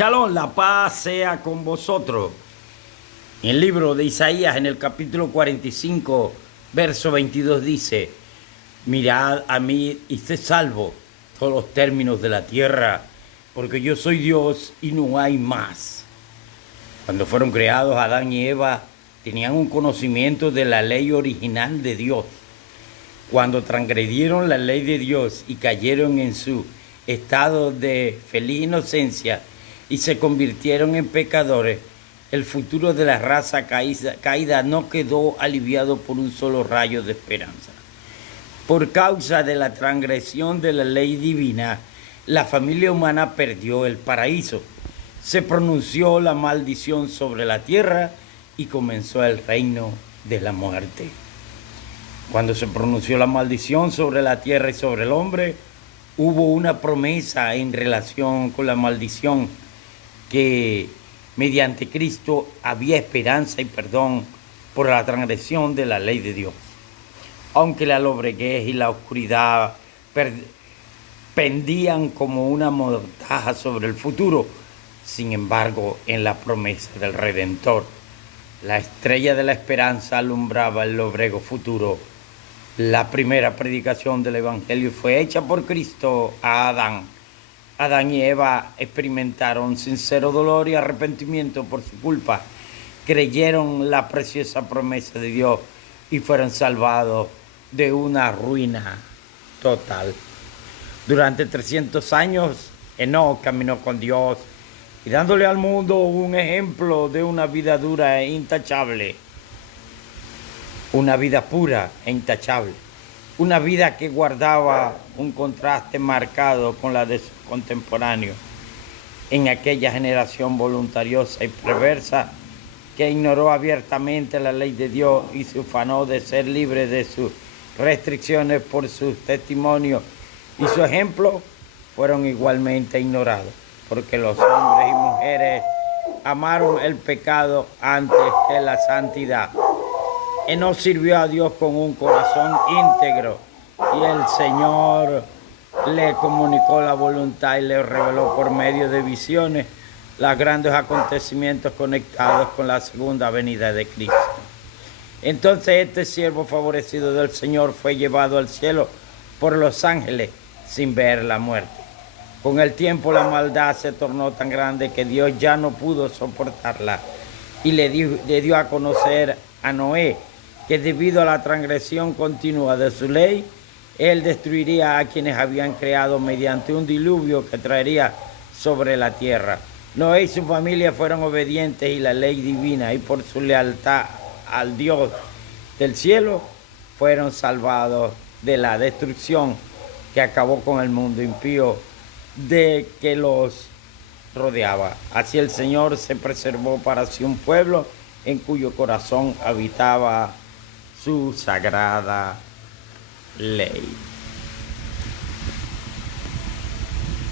Shalom, la paz sea con vosotros. En el libro de Isaías, en el capítulo 45, verso 22 dice: mirad a mí y sed salvo todos los términos de la tierra, porque yo soy Dios y no hay más. Cuando fueron creados, Adán y Eva tenían un conocimiento de la ley original de Dios. Cuando transgredieron la ley de Dios y cayeron en su estado de feliz inocencia y se convirtieron en pecadores, el futuro de la raza caída no quedó aliviado por un solo rayo de esperanza. Por causa de la transgresión de la ley divina, la familia humana perdió el paraíso. Se pronunció la maldición sobre la tierra y comenzó el reino de la muerte. Cuando se pronunció la maldición sobre la tierra y sobre el hombre, hubo una promesa en relación con la maldición, que mediante Cristo había esperanza y perdón por la transgresión de la ley de Dios. Aunque la lobreguez y la oscuridad pendían como una mortaja sobre el futuro, sin embargo, en la promesa del Redentor, la estrella de la esperanza alumbraba el lobrego futuro. La primera predicación del Evangelio fue hecha por Cristo a Adán. Adán y Eva experimentaron sincero dolor y arrepentimiento por su culpa. Creyeron la preciosa promesa de Dios y fueron salvados de una ruina total. Durante 300 años, Enoc caminó con Dios y dándole al mundo un ejemplo de una vida dura e intachable. Una vida pura e intachable. Una vida que guardaba un contraste marcado con la de sus contemporáneos. En aquella generación voluntariosa y perversa que ignoró abiertamente la ley de Dios y se ufanó de ser libre de sus restricciones por sus testimonios y su ejemplo, fueron igualmente ignorados, porque los hombres y mujeres amaron el pecado antes que la santidad. Enoc sirvió a Dios con un corazón íntegro y el Señor le comunicó la voluntad y le reveló por medio de visiones los grandes acontecimientos conectados con la segunda venida de Cristo. Entonces este siervo favorecido del Señor fue llevado al cielo por los ángeles sin ver la muerte. Con el tiempo la maldad se tornó tan grande que Dios ya no pudo soportarla y le dio a conocer a Noé que debido a la transgresión continua de su ley, él destruiría a quienes habían creado mediante un diluvio que traería sobre la tierra. Noé y su familia fueron obedientes y la ley divina, y por su lealtad al Dios del cielo, fueron salvados de la destrucción que acabó con el mundo impío de que los rodeaba. Así el Señor se preservó para sí un pueblo en cuyo corazón habitaba su sagrada ley.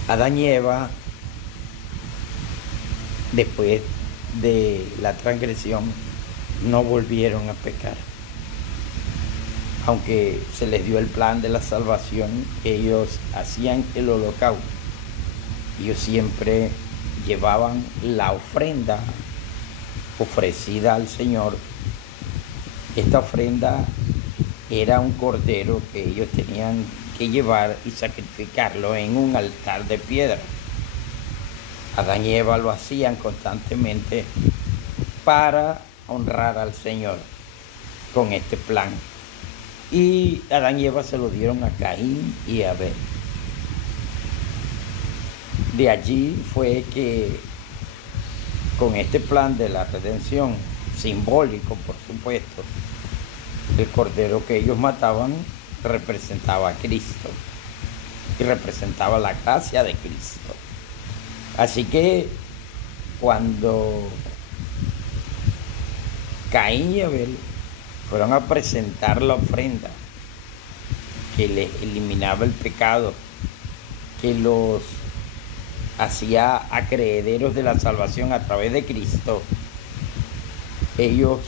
Adán y Eva, después de la transgresión, no volvieron a pecar. Aunque se les dio el plan de la salvación, ellos hacían el holocausto. Ellos siempre llevaban la ofrenda ofrecida al Señor. Esta ofrenda era un cordero que ellos tenían que llevar y sacrificarlo en un altar de piedra. Adán y Eva lo hacían constantemente para honrar al Señor con este plan. Y Adán y Eva se lo dieron a Caín y a Abel. De allí fue que con este plan de la redención, simbólico por supuesto, el cordero que ellos mataban representaba a Cristo y representaba la gracia de Cristo. Así que cuando Caín y Abel fueron a presentar la ofrenda que les eliminaba el pecado, que los hacía acreederos de la salvación a través de Cristo, ellos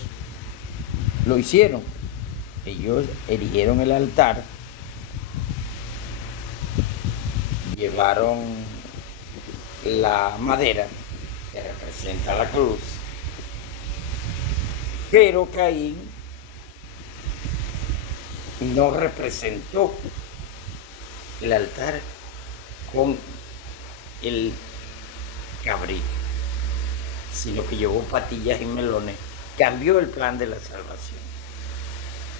lo hicieron. Ellos erigieron el altar, llevaron la madera que representa la cruz, pero Caín no representó el altar con el cabrito, sino que llevó patillas y melones, cambió el plan de la salvación.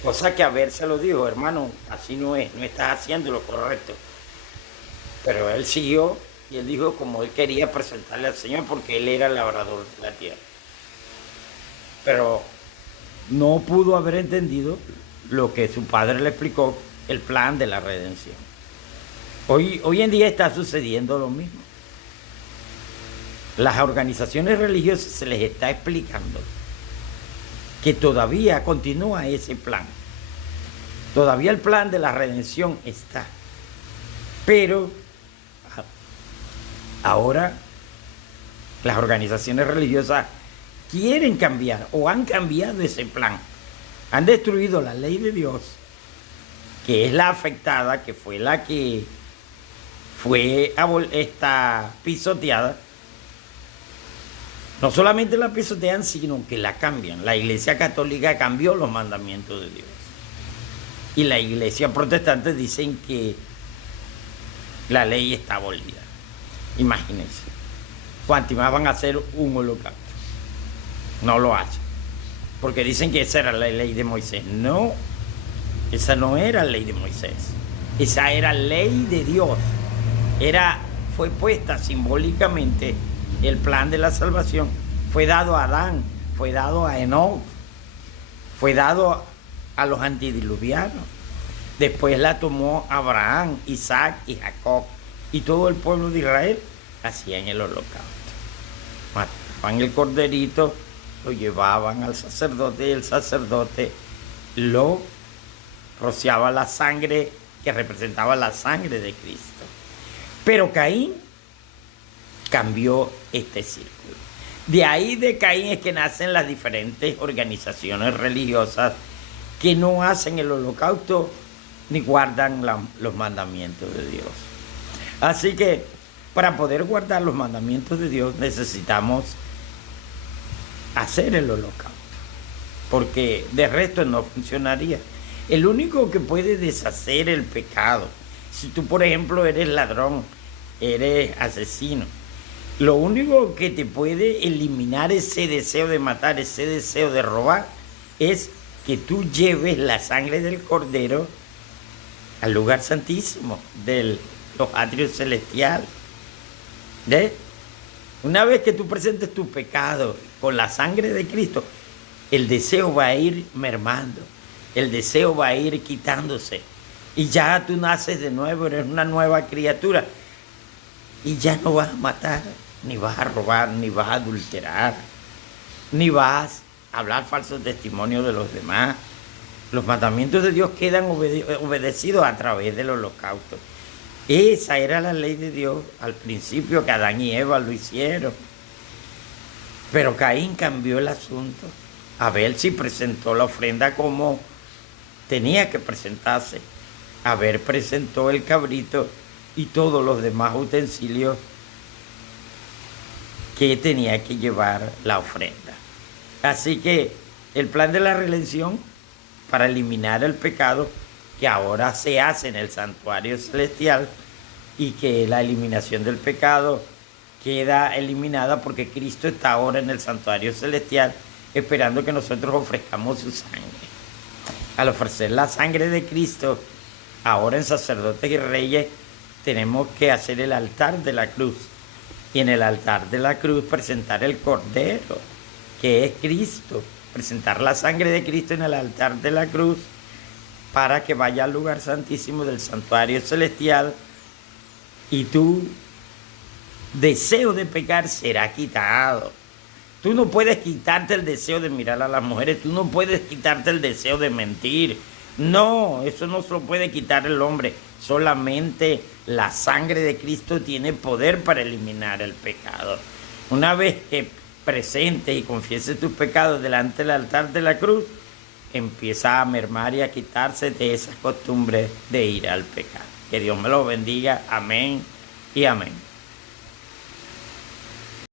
Cosa que Abel se lo dijo: hermano, así no es, no estás haciendo lo correcto. Pero él siguió y él dijo como él quería presentarle al Señor, porque él era el labrador de la tierra. Pero no pudo haber entendido lo que su padre le explicó, el plan de la redención. Hoy en día está sucediendo lo mismo. Las organizaciones religiosas se les está explicando que todavía continúa ese plan. Todavía el plan de la redención está. Pero ahora las organizaciones religiosas quieren cambiar o han cambiado ese plan. Han destruido la ley de Dios, que es la afectada, que fue la que fue pisoteada. No solamente la pisotean, sino que la cambian. La Iglesia Católica cambió los mandamientos de Dios. Y la Iglesia Protestante dicen que la ley está abolida. Imagínense. ¿Cuántos más van a hacer un holocausto? No lo hacen. Porque dicen que esa era la ley de Moisés. No, esa no era la ley de Moisés. Esa era ley de Dios. Fue puesta simbólicamente. El plan de la salvación fue dado a Adán, fue dado a Enoc, fue dado a los antediluvianos. Después la tomó Abraham, Isaac y Jacob. Y todo el pueblo de Israel hacían el holocausto. Mataban el corderito, lo llevaban al sacerdote y el sacerdote lo rociaba la sangre que representaba la sangre de Cristo. Pero Caín cambió este círculo. De ahí de Caín es que nacen las diferentes organizaciones religiosas que no hacen el holocausto ni guardan los mandamientos de Dios. Así que para poder guardar los mandamientos de Dios necesitamos hacer el holocausto, porque de resto no funcionaría. El único que puede deshacer el pecado, si tú por ejemplo eres ladrón, eres asesino, lo único que te puede eliminar ese deseo de matar, ese deseo de robar, es que tú lleves la sangre del cordero al lugar santísimo de los atrios celestiales. ¿Ves? Una vez que tú presentes tu pecado con la sangre de Cristo, el deseo va a ir mermando, el deseo va a ir quitándose. Y ya tú naces de nuevo, eres una nueva criatura. Y ya no vas a matar, ni vas a robar, ni vas a adulterar, ni vas a hablar falso testimonio de los demás. Los mandamientos de Dios quedan obedecidos a través del holocausto. Esa era la ley de Dios al principio, que Adán y Eva lo hicieron. Pero Caín cambió el asunto. Abel sí presentó la ofrenda como tenía que presentarse. Abel presentó el cabrito y todos los demás utensilios que tenía que llevar la ofrenda. Así que el plan de la redención para eliminar el pecado, que ahora se hace en el santuario celestial, y que la eliminación del pecado queda eliminada porque Cristo está ahora en el santuario celestial esperando que nosotros ofrezcamos su sangre. Al ofrecer la sangre de Cristo, ahora en sacerdotes y reyes, tenemos que hacer el altar de la cruz. Y en el altar de la cruz presentar el cordero, que es Cristo. Presentar la sangre de Cristo en el altar de la cruz para que vaya al lugar santísimo del santuario celestial y tu deseo de pecar será quitado. Tú no puedes quitarte el deseo de mirar a las mujeres, tú no puedes quitarte el deseo de mentir. No, eso no se lo puede quitar el hombre. Solamente la sangre de Cristo tiene poder para eliminar el pecado. Una vez que presentes y confieses tus pecados delante del altar de la cruz, empieza a mermar y a quitarse de esas costumbres de ir al pecado. Que Dios me lo bendiga. Amén y amén.